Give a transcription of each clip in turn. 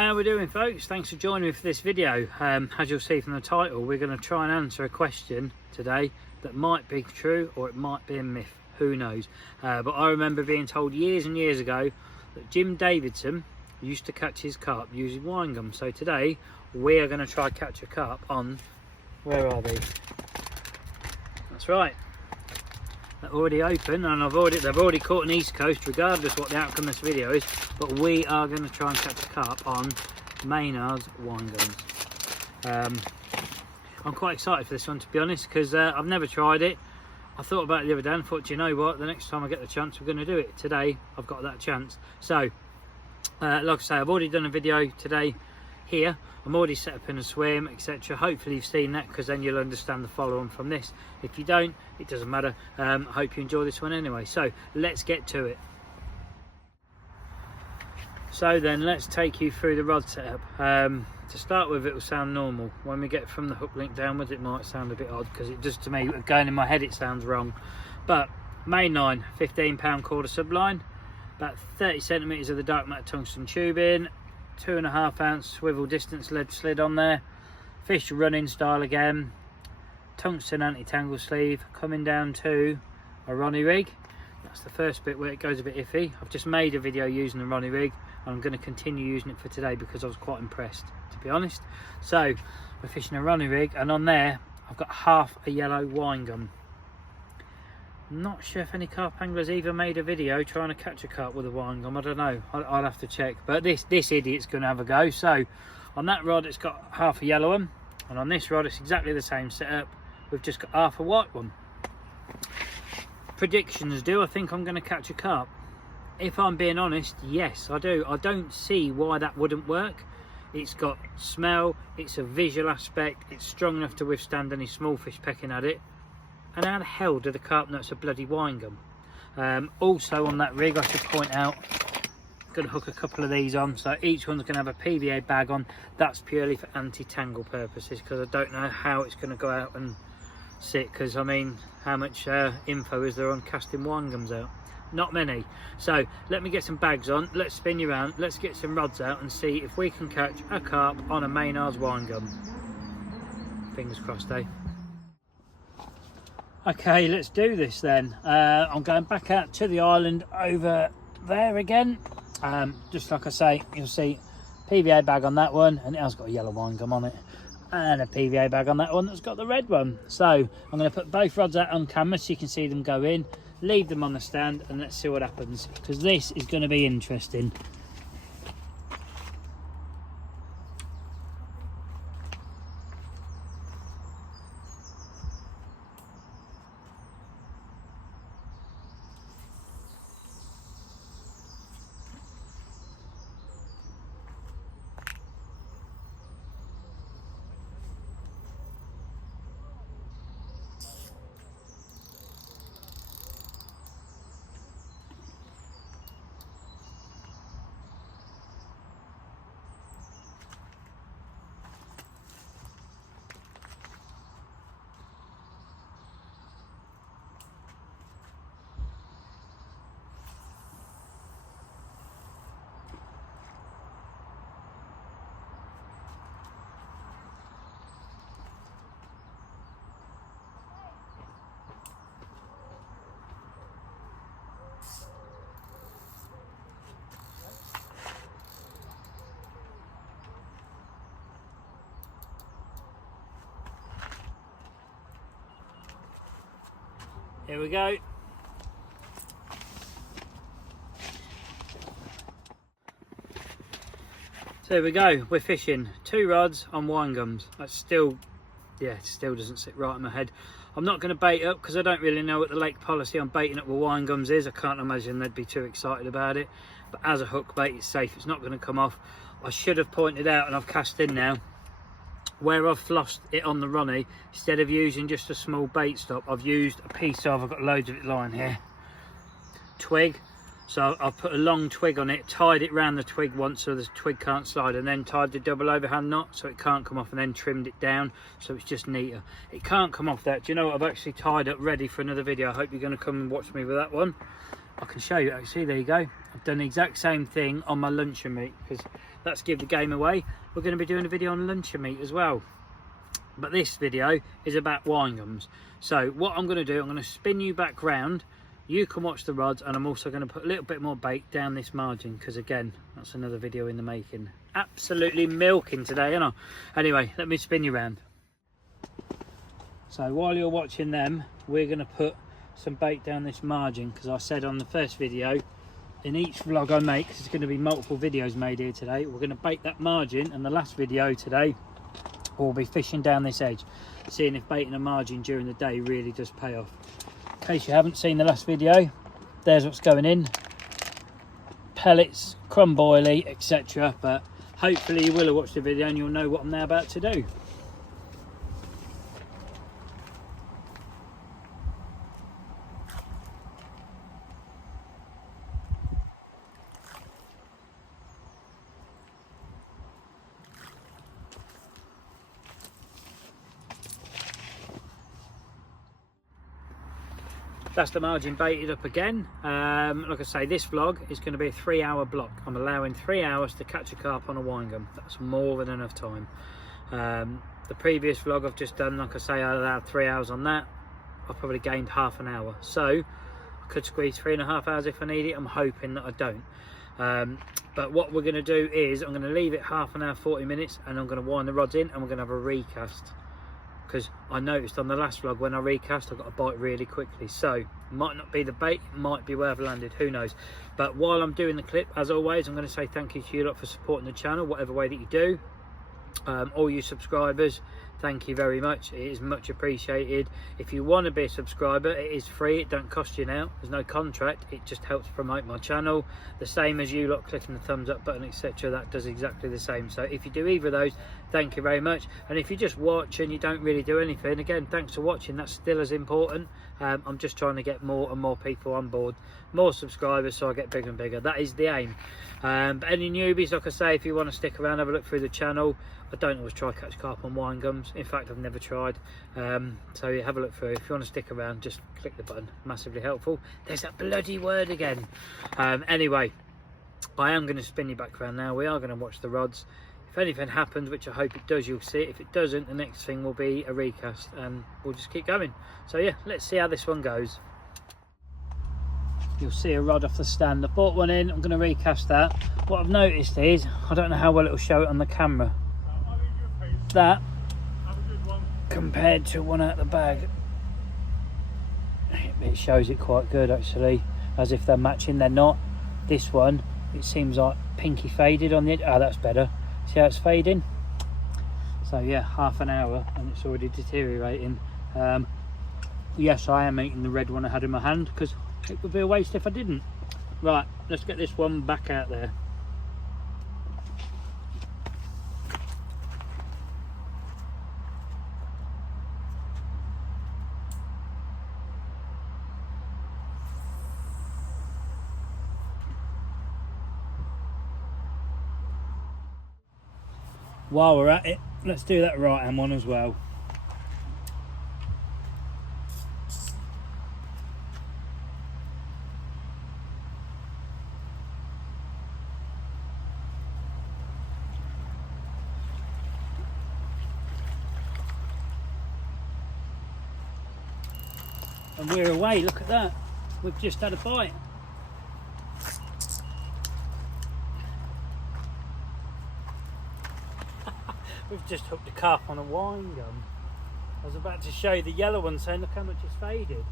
How are we doing, folks? Thanks for joining me for this video. As you'll see from the title, we're going to try and answer a question today that might be true or it might be a myth, who knows. But I remember being told years and years ago that Jim Davidson used to catch his carp using wine gum. So today we are going to try catch a carp on, where are they? That's right, they're already open, and they've already caught an East Coast, regardless what the outcome of this video is. But we are going to try and catch a carp on Maynard's wine gums. I'm quite excited for this one, to be honest, because I've never tried it. I thought about it the other day and thought, you know what, the next time I get the chance, we're going to do it. Today I've got that chance. So like I say, I've already done a video today here. I'm already set up in a swim, etc. Hopefully you've seen that, because then you'll understand the follow-on from this. If you don't, it doesn't matter. I hope you enjoy this one anyway. So let's get to it. So then let's take you through the rod setup. To start with, it will sound normal. When we get from the hook link downwards, it might sound a bit odd, because it just, to me, going in my head, it sounds wrong. But mainline, 15-pound KORDA subline, about 30 centimeters of the dark matte tungsten tubing, 2.5 ounce swivel distance lead slid on there, fish running style again, tungsten anti-tangle sleeve, coming down to a Ronnie rig. That's the first bit where it goes a bit iffy. I've just made a video using the Ronnie rig, and I'm going to continue using it for today because I was quite impressed, to be honest. So we're fishing a Ronnie rig, and on there I've got half a yellow wine gum. Not sure if any carp anglers either made a video trying to catch a carp with a wine gum. I don't know, I'll have to check. But this idiot's going to have a go. So on that rod it's got half a yellow one, and on this rod it's exactly the same setup. We've just got half a white one. Predictions do I think I'm going to catch a carp? If I'm being honest, yes I do. I don't see why that wouldn't work. It's got smell, it's a visual aspect, it's strong enough to withstand any small fish pecking at it. And how the hell do the carp know it's a bloody wine gum? Also on that rig, I should point out, I'm going to hook a couple of these on, so each one's going to have a PVA bag on. That's purely for anti-tangle purposes, because I don't know how it's going to go out and sit, because I mean, how much info is there on casting wine gums out? Not many. So let me get some bags on, let's spin you around, let's get some rods out and see if we can catch a carp on a Maynard's wine gum. Fingers crossed, eh? Okay, let's do this then. I'm going back out to the island over there again. Just like I say, you'll see PVA bag on that one, and it has got a yellow wine gum on it, and a PVA bag on that one that's got the red one. So I'm going to put both rods out on camera so you can see them go in, leave them on the stand, and let's see what happens, because this is going to be interesting. Here we go. So here we go, we're fishing 2 rods on wine gums. That's still, yeah, it still doesn't sit right in my head. I'm not going to bait up because I don't really know what the lake policy on baiting up with wine gums is. I can't imagine they'd be too excited about it. But as a hook bait, it's safe, it's not going to come off. I should have pointed out, and I've cast in now, where I've flossed it on the Ronnie, instead of using just a small bait stop, I've used a piece of, I've got loads of it lying here, twig. So I've put a long twig on it, tied it round the twig once so the twig can't slide, and then tied the double overhand knot so it can't come off, and then trimmed it down so it's just neater. It can't come off that. Do you know what? I've actually tied up ready for another video. I hope you're going to come and watch me with that one. I can show you actually. There you go. I've done the exact same thing on my luncheon meat, because that's give the game away. We're going to be doing a video on luncheon meat as well, but this video is about wine gums. So what I'm going to do, I'm going to spin you back round. You can watch the rods, and I'm also going to put a little bit more bait down this margin, because again, that's another video in the making. Absolutely milking today, aren't I? Anyway, let me spin you round. So while you're watching them, we're going to put some bait down this margin, because I said on the first video, in each vlog I make, because there's going to be multiple videos made here today, we're going to bait that margin, and the last video today we'll be fishing down this edge, seeing if baiting a margin during the day really does pay off. In case you haven't seen the last video, there's what's going in. Pellets, crumb boilie, etc. But hopefully you will have watched the video and you'll know what I'm now about to do. That's the margin baited up again. Like I say, this vlog is going to be a 3-hour block. I'm allowing 3 hours to catch a carp on a wine gum. That's more than enough time. The previous vlog I've just done, like I say, I allowed 3 hours on that. I've probably gained half an hour. So I could squeeze 3.5 hours if I need it. I'm hoping that I don't. But what we're going to do is I'm going to leave it half an hour, 40 minutes, and I'm going to wind the rods in, and we're going to have a recast. Because I noticed on the last vlog when I recast I got a bite really quickly, so might not be the bait, might be where I've landed, who knows. But while I'm doing the clip, as always, I'm going to say thank you to you lot for supporting the channel, whatever way that you do. All you subscribers, thank you very much. It is much appreciated. If you want to be a subscriber, it is free. It don't cost you now. There's no contract. It just helps promote my channel. The same as you lot clicking the thumbs up button, etc. That does exactly the same. So if you do either of those, thank you very much. And if you just watch and you don't really do anything, again, thanks for watching. That's still as important. I'm just trying to get more and more people on board, more subscribers, so I get bigger and bigger. That is the aim. But any newbies, like I say, if you want to stick around, have a look through the channel. I don't always try catch carp on wine gums. In fact, I've never tried. So yeah, have a look through. If you want to stick around, just click the button. Massively helpful. There's that bloody word again. Anyway, I am going to spin you back around now. We are going to watch the rods. If anything happens, which I hope it does, you'll see it. If it doesn't, the next thing will be a recast, and we'll just keep going. So yeah, let's see how this one goes. You'll see a rod off the stand. I bought one in. I'm going to recast that. What I've noticed is, I don't know how well it will show it on the camera, that compared to one out the bag, it shows it quite good actually, as if they're matching. They're not. This one, it seems like pinky faded on the edge. Oh, that's better. See how it's fading? So yeah, half an hour and it's already deteriorating. Yes, I am eating the red one I had in my hand, because it would be a waste if I didn't. Right, let's get this one back out there. While we're at it, let's do that right hand one as well. And we're away, look at that. We've just had a bite. We've just hooked a carp on a wine gum. I was about to show you the yellow one, saying look how much it's faded.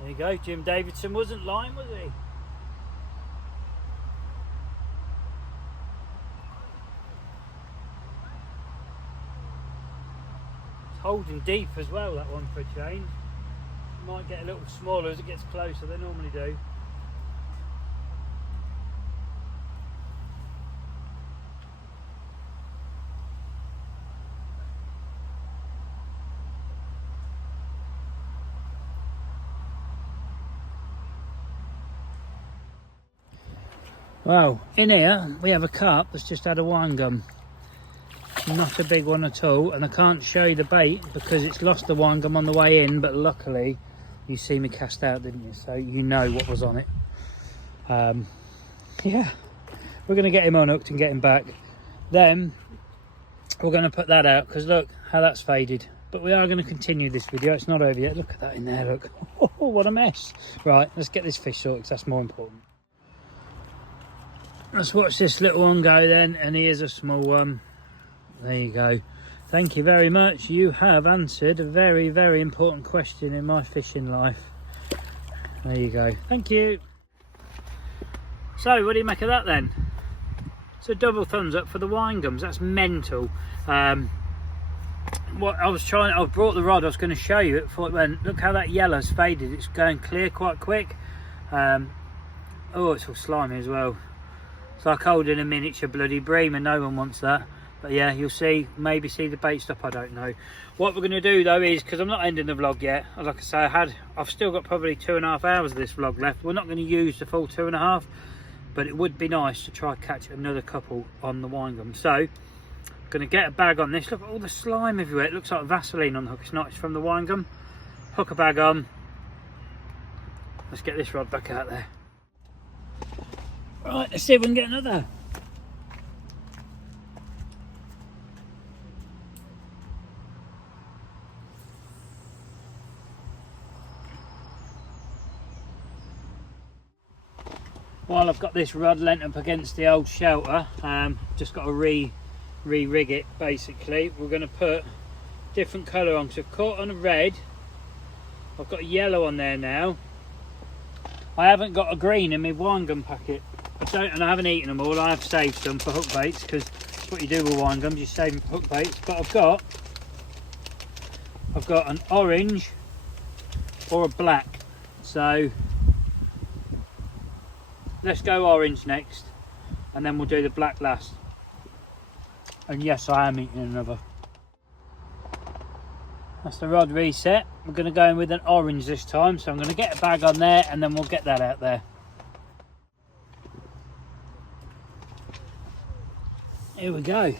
There you go, Jim Davidson wasn't lying, was he? It's holding deep as well, that one, for a change. It might get a little smaller as it gets closer, they normally do. Well, in here we have a carp that's just had a wine gum. Not a big one at all, and I can't show you the bait because it's lost the wine gum on the way in, but luckily you see me cast out, didn't you? So you know what was on it. Yeah, we're going to get him unhooked and get him back. Then we're going to put that out because look how that's faded. But we are going to continue this video. It's not over yet. Look at that in there, look. Oh, what a mess. Right, let's get this fish sorted because that's more important. Let's watch this little one go then, and here's a small one. There you go. Thank you very much. You have answered a very, very important question in my fishing life. There you go. Thank you. So, what do you make of that then? It's a double thumbs up for the wine gums. That's mental. What I was trying, I've brought the rod. I was going to show you it before it went. Look how that yellow's faded. It's going clear quite quick. Oh, it's all slimy as well. It's like holding a miniature bloody bream, and no one wants that. But yeah, you'll see, maybe see the bait stop, I don't know. What we're going to do though is, because I'm not ending the vlog yet, like I say, I've still got probably 2.5 hours of this vlog left. We're not going to use the full 2.5, but it would be nice to try catch another couple on the wine gum. So I'm going to get a bag on this. Look at all the slime everywhere. It looks like Vaseline on the hook. It's not, it's from the wine gum. Hook a bag on. Let's get this rod back out there. Right, let's see if we can get another. While I've got this rod lent up against the old shelter, just got to re-rig it basically. We're going to put different colour on. So I've caught on a red, I've got a yellow on there now. I haven't got a green in my wine gum packet. And I haven't eaten them all. I have saved some for hook baits because that's what you do with wine gums, you save them for hook baits. But I've got an orange or a black. So let's go orange next, and then we'll do the black last. And yes, I am eating another. That's the rod reset. We're going to go in with an orange this time, so I'm going to get a bag on there and then we'll get that out there. Here we go.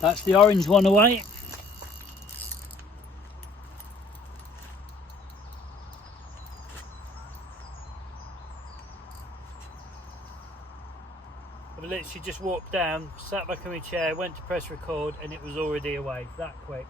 That's the orange one away. I've literally just walked down, sat back in my chair, went to press record, and it was already away, that quick.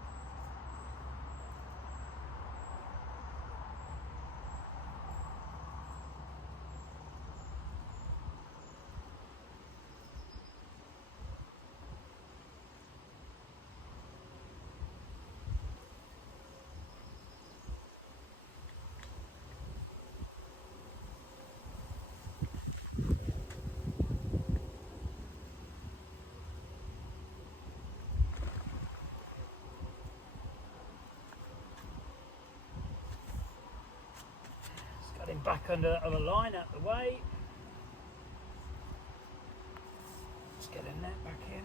Him back under that other line out the way. Let's get a net back in.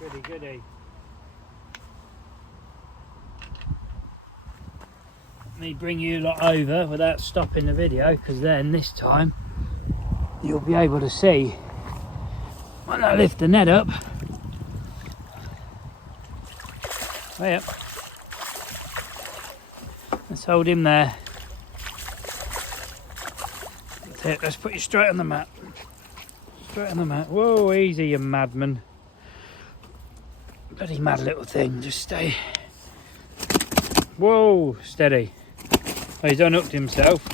Goody, goody. Let me bring you lot over without stopping the video, because then this time you'll be able to see when I lift the net up. Oh, yep. Let's hold him there. That's it. Let's put you straight on the mat. Straight on the mat. Whoa, easy, you madman. Bloody mad little thing, just stay. Whoa, steady. Oh, he's unhooked himself.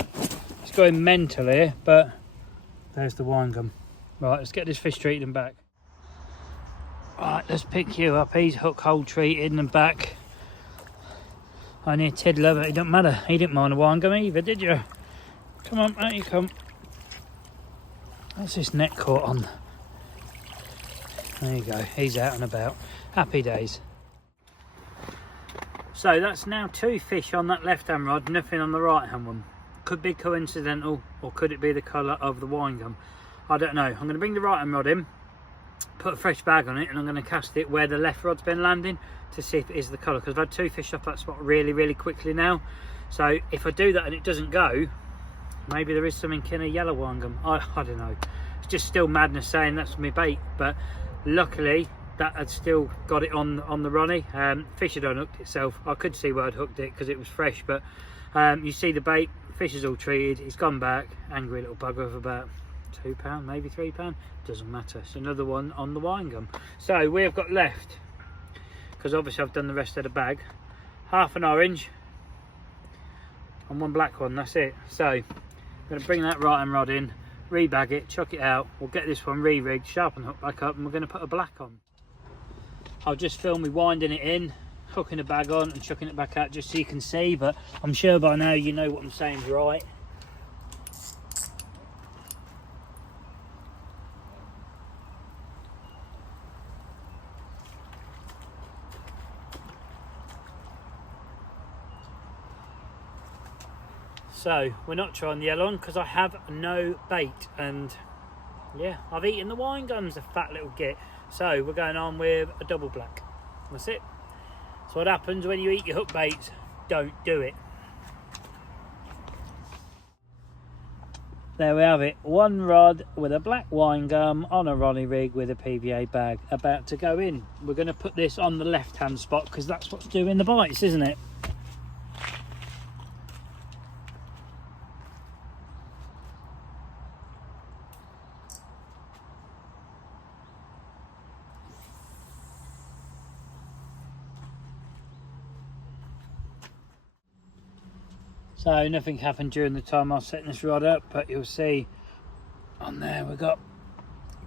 He's going mental here, but there's the wine gum. Right, let's get this fish treated and back. Right, let's pick you up. He's hook hole treated and back. Only a tiddler, but it don't matter. He didn't mind a wine gum either, did you? Come on, out you come. That's this net caught on. There you go, he's out and about. Happy days. So that's now 2 fish on that left hand rod, nothing on the right hand one. Could be coincidental, or could it be the colour of the wine gum? I don't know. I'm going to bring the right hand rod in, put a fresh bag on it, and I'm going to cast it where the left rod's been landing to see if it is the colour, because I've had 2 fish off that spot really quickly now. So if I do that and it doesn't go, maybe there is something in a yellow wine gum. I don't know. It's just still madness saying that's my bait, but luckily that had still got it on the Ronnie. Fish had unhooked itself. I could see where I'd hooked it because it was fresh, but you see the bait, fish is all treated, it's gone back. Angry little bugger of about £2, maybe £3, doesn't matter. It's another one on the wine gum. So we have got left, because obviously I've done the rest of the bag, half an orange and 1 black one, that's it. So I'm going to bring that right hand rod in, rebag it, chuck it out. We'll get this one re-rigged, sharpen hook back up, and we're going to put a black on. I'll just film me winding it in, hooking the bag on and chucking it back out just so you can see, but I'm sure by now you know what I'm saying is right. So we're not trying the yellow on because I have no bait, and yeah, I've eaten the wine gums, a fat little git. So we're going on with a double black. That's it. So what happens when you eat your hook baits? Don't do it. There we have it. 1 rod with a black wine gum on a Ronnie rig with a PVA bag about to go in. We're going to put this on the left hand spot because that's what's doing the bites, isn't it? So nothing happened during the time I was setting this rod up, but you'll see on there we've got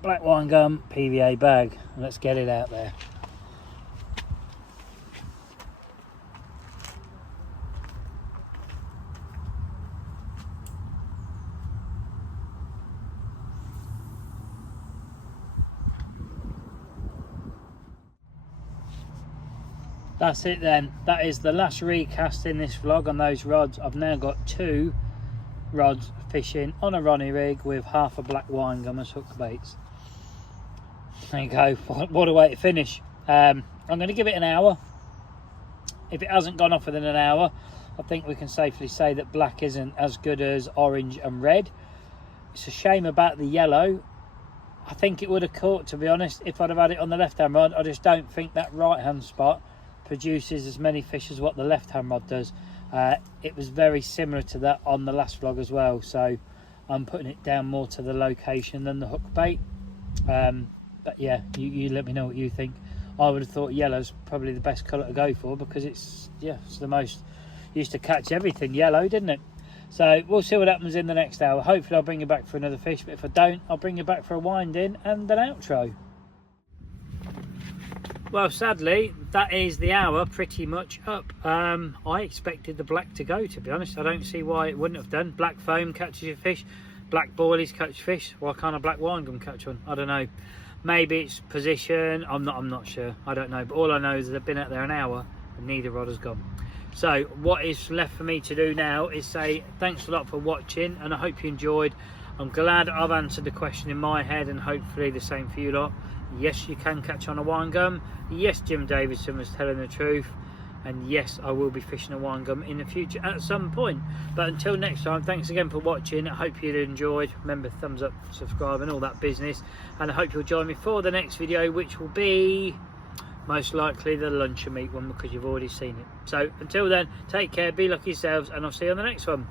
black wine gum, PVA bag. Let's get it out there. That's it then. That is the last recast in this vlog on those rods. I've now got 2 rods fishing on a Ronnie rig with half a black wine gum as hook baits. There you go. What a way to finish. I'm going to give it an hour. If it hasn't gone off within an hour, I think we can safely say that black isn't as good as orange and red. It's a shame about the yellow. I think it would have caught, to be honest, if I'd have had it on the left hand rod. I just don't think that right hand spot produces as many fish as what the left hand rod does. It was very similar to that on the last vlog as well, so I'm putting it down more to the location than the hook bait. But yeah, you let me know what you think. I would have thought yellow's probably the best colour to go for because it's the most used to catch everything yellow, didn't it? So we'll see what happens in the next hour. Hopefully I'll bring you back for another fish, but if I don't, I'll bring you back for a wind in and an outro. Well, sadly, that is the hour pretty much up. I expected the black to go, to be honest. I don't see why it wouldn't have done. Black foam catches your fish, black boilies catch fish. Why can't a black wine gum catch one? I don't know. Maybe it's position. I'm not sure. I don't know. But all I know is that I've been out there an hour and neither rod has gone. So what is left for me to do now is say thanks a lot for watching, and I hope you enjoyed. I'm glad I've answered the question in my head, and hopefully the same for you lot. Yes, you can catch on a wine gum. Yes, Jim Davidson was telling the truth. And yes, I will be fishing a wine gum in the future at some point. But until next time, thanks again for watching. I hope you enjoyed. Remember, thumbs up, subscribe and all that business. And I hope you'll join me for the next video, which will be most likely the luncheon meat one because you've already seen it. So until then, take care, be lucky yourselves, and I'll see you on the next one.